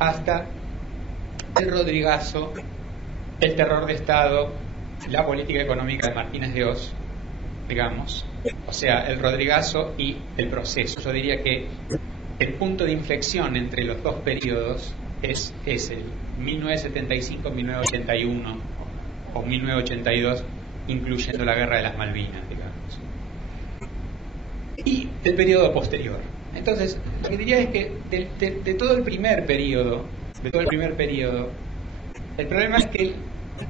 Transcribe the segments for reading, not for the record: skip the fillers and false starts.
hasta el Rodrigazo, el terror de Estado, la política económica de Martínez de Oz, digamos, o sea, el Rodrigazo y el proceso. Yo diría que el punto de inflexión entre los dos periodos es el 1975-1981 o 1982, incluyendo la Guerra de las Malvinas, digamos, y el periodo posterior. Entonces, lo que diría es que de todo el primer periodo, el problema es que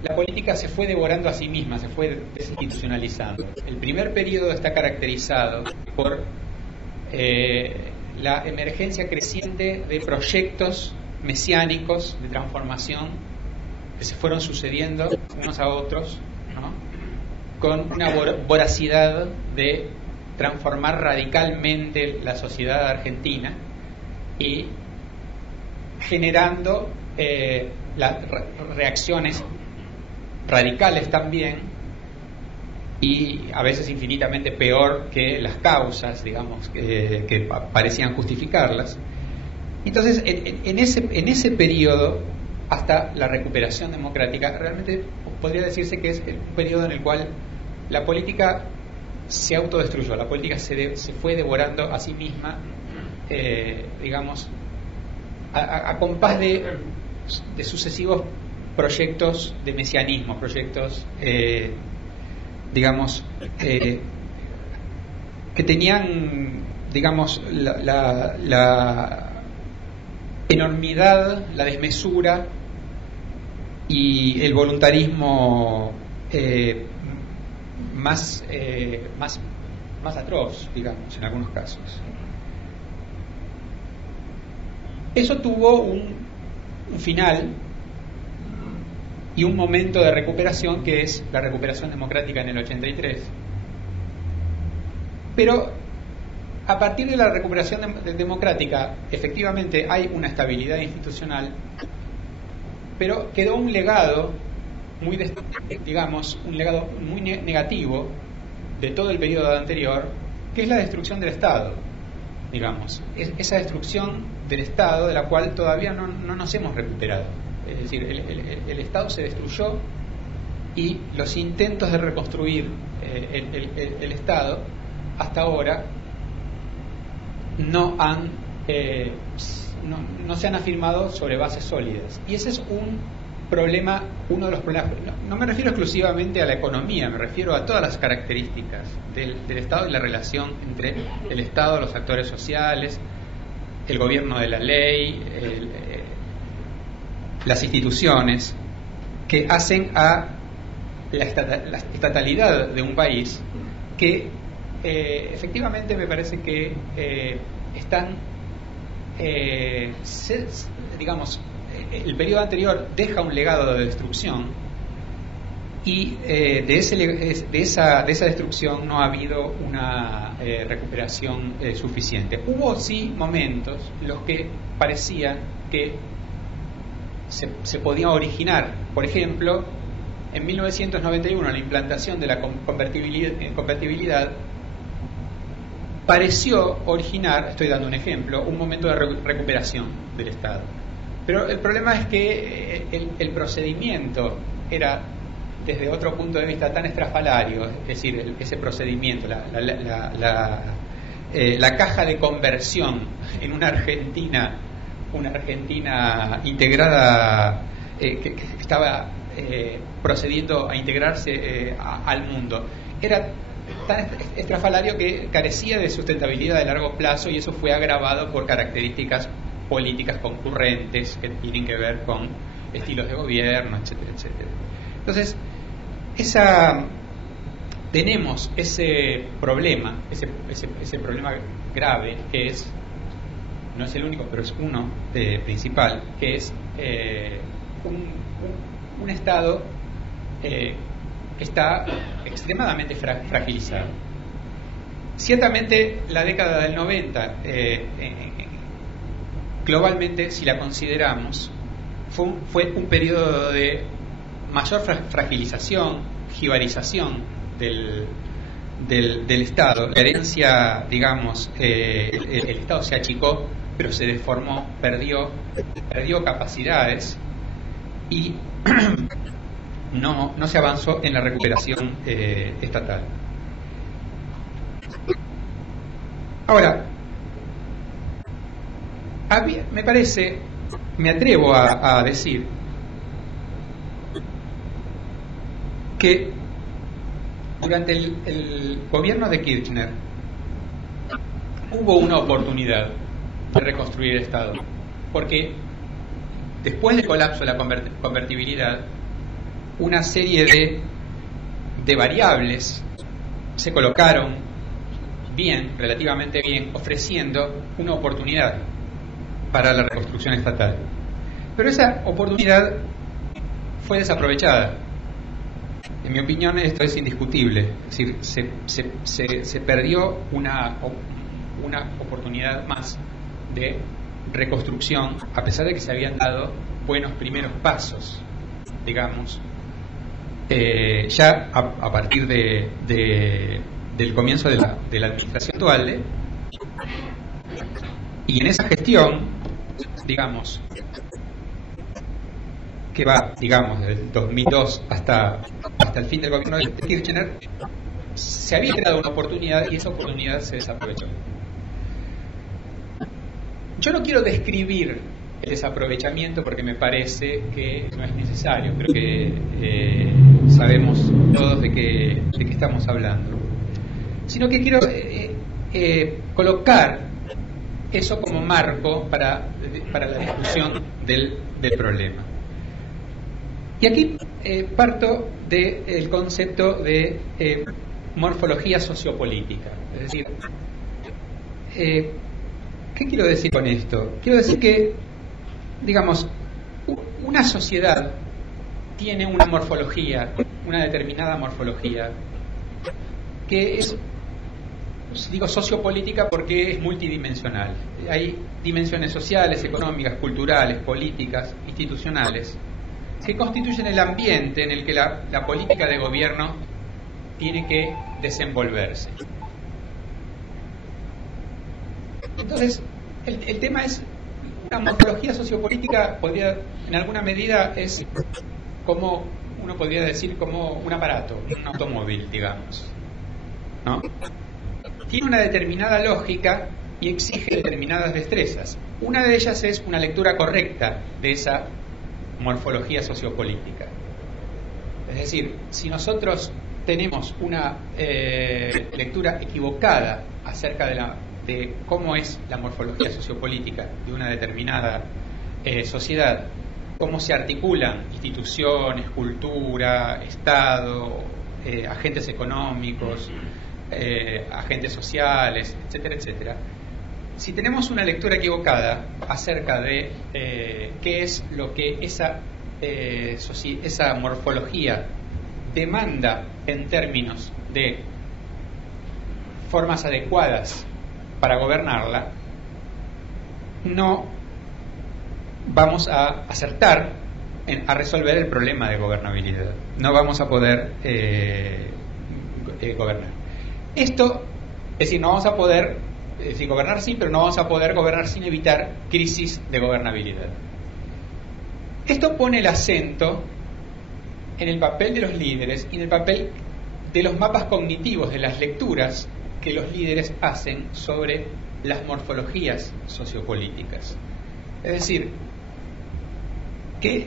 la política se fue devorando a sí misma, se fue desinstitucionalizando. El primer periodo está caracterizado por la emergencia creciente de proyectos mesiánicos de transformación que se fueron sucediendo unos a otros, ¿no?, con una voracidad de transformar radicalmente la sociedad argentina y generando las reacciones radicales también, y a veces infinitamente peor que las causas, digamos, que parecían justificarlas. Entonces, en ese periodo, hasta la recuperación democrática, realmente podría decirse que es un periodo en el cual la política se autodestruyó, la política se fue devorando a sí misma, digamos, a compás de sucesivos proyectos de mesianismo, proyectos, digamos, que tenían, digamos, la enormidad, la desmesura y el voluntarismo más atroz, digamos, en algunos casos. Eso tuvo un final y un momento de recuperación, que es la recuperación democrática en el 83. Pero a partir de la recuperación democrática, efectivamente hay una estabilidad institucional, pero quedó un legado un legado muy negativo de todo el periodo anterior, que es la destrucción del Estado, digamos, esa destrucción del Estado de la cual todavía no nos hemos recuperado. Es decir, el Estado se destruyó y los intentos de reconstruir el Estado hasta ahora no se han afirmado sobre bases sólidas, y ese es uno de los problemas. No me refiero exclusivamente a la economía, me refiero a todas las características del Estado y la relación entre el Estado, los actores sociales, el gobierno de la ley, las instituciones, que hacen a la estatalidad de un país que efectivamente me parece que están, digamos, el periodo anterior deja un legado de destrucción, y de esa destrucción no ha habido una recuperación suficiente. Hubo sí momentos en los que parecía que se podía originar, por ejemplo, en 1991 la implantación de la convertibilidad pareció originar, estoy dando un ejemplo, un momento de recuperación del Estado. Pero el problema es que el procedimiento era, desde otro punto de vista, tan estrafalario, es decir, ese procedimiento, la caja de conversión en una Argentina integrada, que estaba procediendo a integrarse al mundo, era tan estrafalario que carecía de sustentabilidad de largo plazo, y eso fue agravado por características políticas concurrentes que tienen que ver con estilos de gobierno, etcétera, etcétera. Entonces, tenemos ese problema grave, que no es el único, pero es uno principal, que es un Estado que está extremadamente fragilizado. Ciertamente la década del 90, globalmente, si la consideramos, fue un periodo de mayor fragilización, jibarización del Estado. La herencia, digamos, el Estado se achicó pero se deformó, perdió capacidades y no se avanzó en la recuperación estatal. Ahora, me atrevo a decir que durante el gobierno de Kirchner hubo una oportunidad de reconstruir el Estado, porque después del colapso de la convertibilidad, una serie de variables se colocaron relativamente bien, ofreciendo una oportunidad para la reconstrucción estatal. Pero esa oportunidad fue desaprovechada. En mi opinión, esto es indiscutible. Es decir, se perdió una oportunidad más de reconstrucción, a pesar de que se habían dado buenos primeros pasos, digamos, ya a partir del comienzo de la administración Duhalde. Y en esa gestión, digamos, que va, digamos, desde el 2002 hasta el fin del gobierno de Kirchner, se había creado una oportunidad y esa oportunidad se desaprovechó. Yo no quiero describir el desaprovechamiento porque me parece que no es necesario. Creo que sabemos todos de qué estamos hablando. Sino que quiero colocar eso como marco para la discusión del problema. Y aquí parto del concepto de morfología sociopolítica. Es decir, ¿qué quiero decir con esto? Quiero decir que, digamos, una sociedad tiene una morfología, una determinada morfología, que es, digo sociopolítica porque es multidimensional. Hay dimensiones sociales, económicas, culturales, políticas, institucionales, que constituyen el ambiente en el que la política de gobierno tiene que desenvolverse. Entonces, el tema es, una morfología sociopolítica en alguna medida es como, uno podría decir, como un aparato, un automóvil, digamos, ¿no? Tiene una determinada lógica y exige determinadas destrezas. Una de ellas es una lectura correcta de esa morfología sociopolítica. Es decir, si nosotros tenemos una lectura equivocada acerca de cómo es la morfología sociopolítica de una determinada sociedad, cómo se articulan instituciones, cultura, Estado, agentes económicos, agentes sociales, etcétera, etcétera. Si tenemos una lectura equivocada acerca de qué es lo que esa morfología demanda en términos de formas adecuadas para gobernarla, no vamos a acertar a resolver el problema de gobernabilidad. No vamos a poder gobernar. Esto, es decir, no vamos a poder, gobernar sí, pero no vamos a poder gobernar sin evitar crisis de gobernabilidad. Esto pone el acento en el papel de los líderes y en el papel de los mapas cognitivos, de las lecturas que los líderes hacen sobre las morfologías sociopolíticas. Es decir, que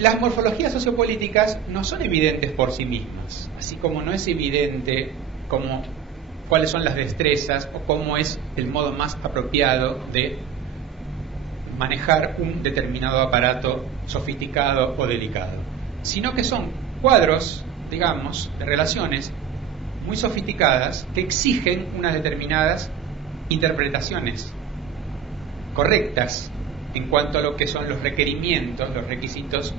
las morfologías sociopolíticas no son evidentes por sí mismas, así como no es evidente cuáles son las destrezas o cómo es el modo más apropiado de manejar un determinado aparato sofisticado o delicado, sino que son cuadros, digamos, de relaciones muy sofisticadas que exigen unas determinadas interpretaciones correctas en cuanto a lo que son los requerimientos, los requisitos